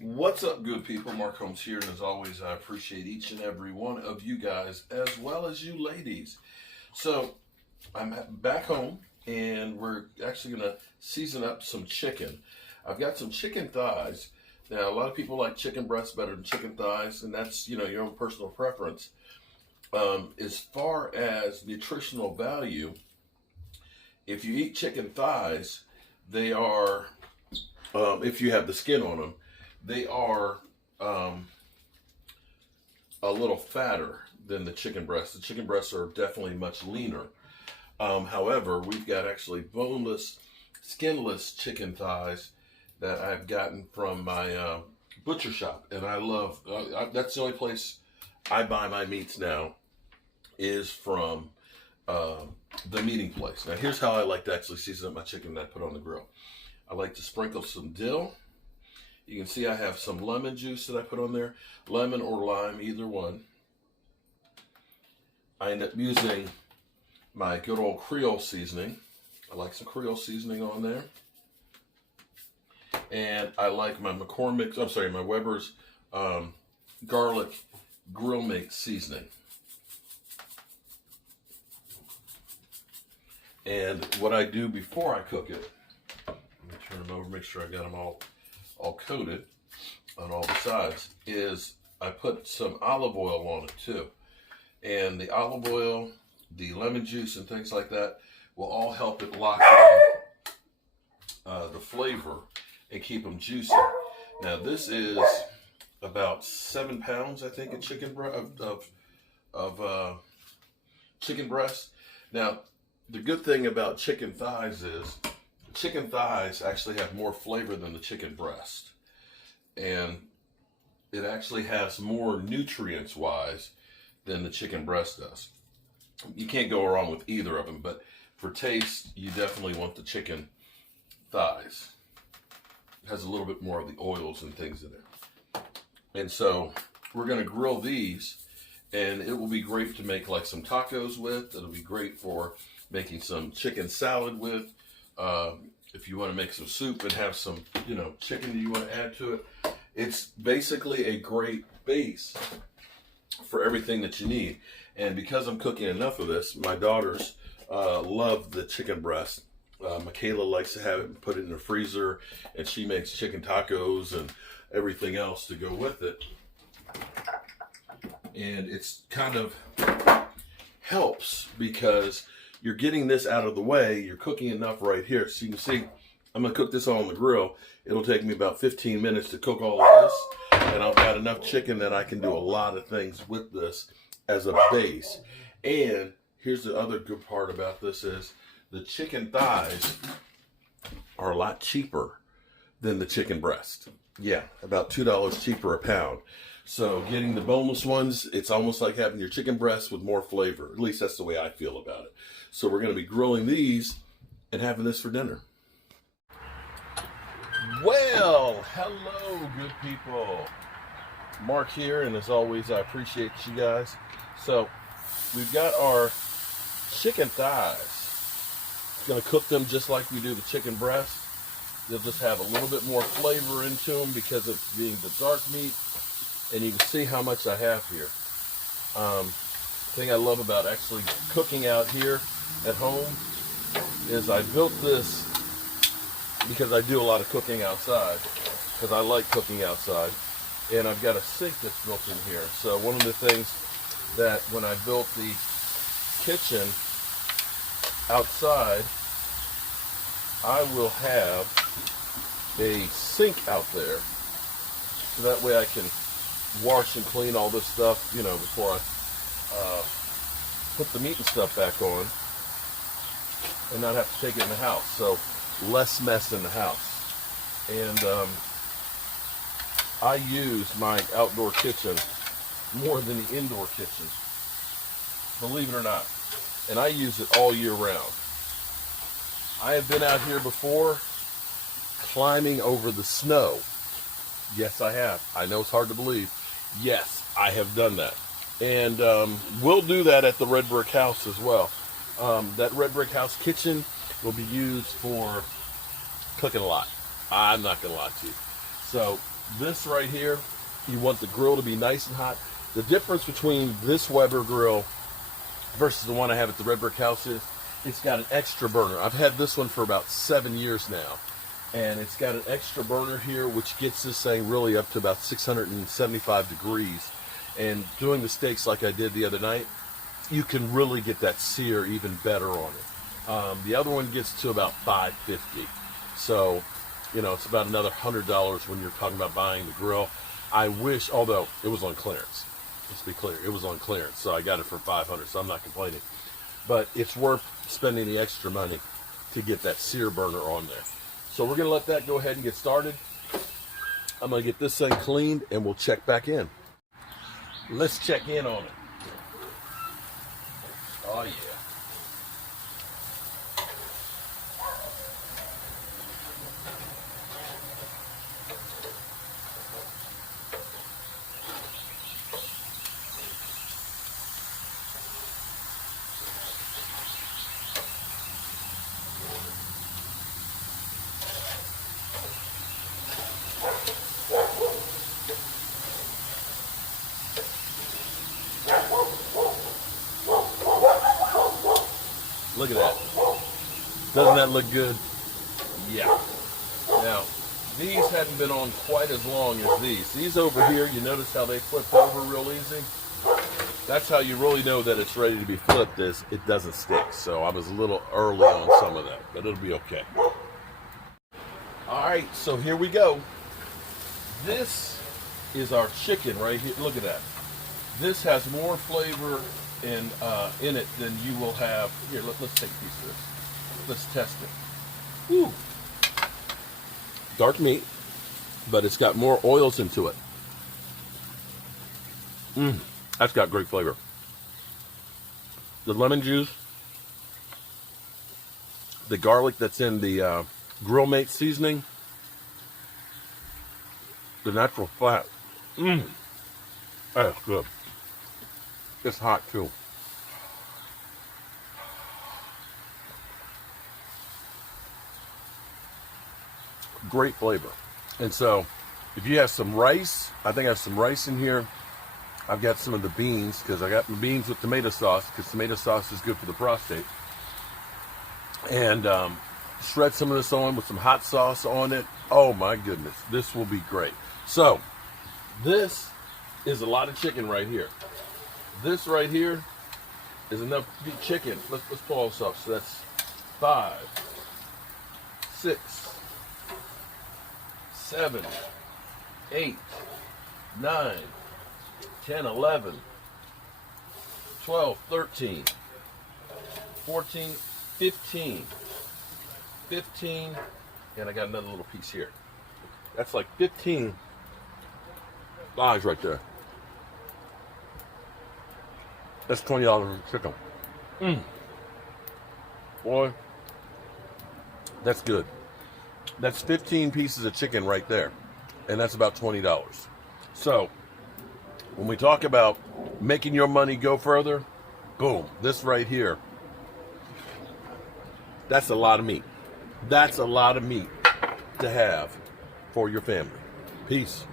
What's up, good people? Mark Holmes here, and as always, I appreciate each and every one of you guys, as well as you ladies. So, I'm back home, and we're actually going to season up some chicken. I've got some chicken thighs. Now, a lot of people like chicken breasts better than chicken thighs, and that's, your own personal preference. As far as nutritional value, if you eat chicken thighs, they are, if you have the skin on them, they are a little fatter than the chicken breasts. The chicken breasts are definitely much leaner. However, we've got actually boneless, skinless chicken thighs that I've gotten from my butcher shop, and I love. That's the only place I buy my meats now, is from the meeting place. Now, here's how I like to actually season up my chicken that I put on the grill. I like to sprinkle some dill. You can see I have some lemon juice that I put on there. Lemon or lime, either one. I end up using my good old Creole seasoning. I like some Creole seasoning on there. And I like my my Weber's garlic grill mix seasoning. And what I do before I cook it, let me turn them over, make sure I got them all coated on all the sides, is I put some olive oil on it too. And the olive oil, the lemon juice, and things like that will all help it lock in the flavor and keep them juicy. Now, this is about 7 pounds, I think, of chicken chicken breast. Now, the good thing about chicken thighs is chicken thighs actually have more flavor than the chicken breast, and it actually has more nutrients wise than the chicken breast does. You can't go wrong with either of them, but for taste, you definitely want the chicken thighs. It has a little bit more of the oils and things in it. And so we're going to grill these, and it will be great to make like some tacos with. It'll be great for making some chicken salad with. If you want to make some soup and have some, chicken that you want to add to it. It's basically a great base for everything that you need. And because I'm cooking enough of this, my daughters love the chicken breast. Michaela likes to have it and put it in the freezer, and she makes chicken tacos and everything else to go with it. And it's kind of helps because you're getting this out of the way. You're cooking enough right here. So you can see, I'm going to cook this on the grill. It'll take me about 15 minutes to cook all of this. And I've got enough chicken that I can do a lot of things with this as a base. And here's the other good part about this is the chicken thighs are a lot cheaper than the chicken breast. Yeah, about $2 cheaper a pound. So getting the boneless ones, it's almost like having your chicken breast with more flavor. At least that's the way I feel about it. So we're going to be grilling these and having this for dinner. Well, hello, good people. Mark here, and as always, I appreciate you guys. So we've got our chicken thighs. Going to cook them just like we do the chicken breast. They'll just have a little bit more flavor into them because of being the dark meat. And you can see how much I have here. The thing I love about actually cooking out here at home is I built this because I do a lot of cooking outside, because I like cooking outside. And I've got a sink that's built in here. So one of the things that when I built the kitchen outside, I will have a sink out there. So that way I can wash and clean all this stuff, before I put the meat and stuff back on, and not have to take it in the house. So less mess in the house. And I use my outdoor kitchen more than the indoor kitchen, believe it or not. And I use it all year round. I have been out here before climbing over the snow. Yes, I have. I know it's hard to believe. Yes, I have done that. And we'll do that at the Red Brick House as well. That Red Brick House kitchen will be used for cooking a lot. I'm not going to lie to you. So This right here, you want the grill to be nice and hot. The difference between this Weber grill versus the one I have at the Red Brick House is it's got an extra burner. I've had this one for about 7 years now, and it's got an extra burner here which gets this thing really up to about 675 degrees. And doing the steaks like I did the other night, you can really get that sear even better on it. The other one gets to about $550. So, you know, it's about another $100 when you're talking about buying the grill. I wish, although it was on clearance. Let's be clear, it was on clearance, so I got it for $500, so I'm not complaining. But it's worth spending the extra money to get that sear burner on there. So we're gonna let that go ahead and get started. I'm gonna get this thing cleaned and we'll check back in. Let's check in on it. Oh yeah. Look at that. Doesn't that look good? Yeah. Now, these hadn't been on quite as long as these. These over here, you notice how they flip over real easy? That's how you really know that it's ready to be flipped, is it doesn't stick. So I was a little early on some of that, but it'll be okay. All right, so here we go. This is our chicken right here. Look at that. This has more flavor in it than you will have. Here, let's take a piece of this. Let's test it. Woo. Dark meat, but it's got more oils into it. That's got great flavor. The lemon juice, the garlic that's in the Grill Mate seasoning, the natural fat. That's good. It's hot too. Great flavor. And so if you have some rice, I think I have some rice in here. I've got some of the beans, because I got my beans with tomato sauce, because tomato sauce is good for the prostate. And shred some of this on with some hot sauce on it. Oh my goodness, this will be great. So this is a lot of chicken right here. This right here is enough chicken. Let's pull this up. So that's 5, 6, 7, 8, 9, 10, 11, 12, 13, 14, 15, and I got another little piece here. That's like 15 thighs right there. That's $20 for chicken. Boy, that's good. That's 15 pieces of chicken right there, and that's about $20. So when we talk about making your money go further, boom, this right here, that's a lot of meat. That's a lot of meat to have for your family. Peace.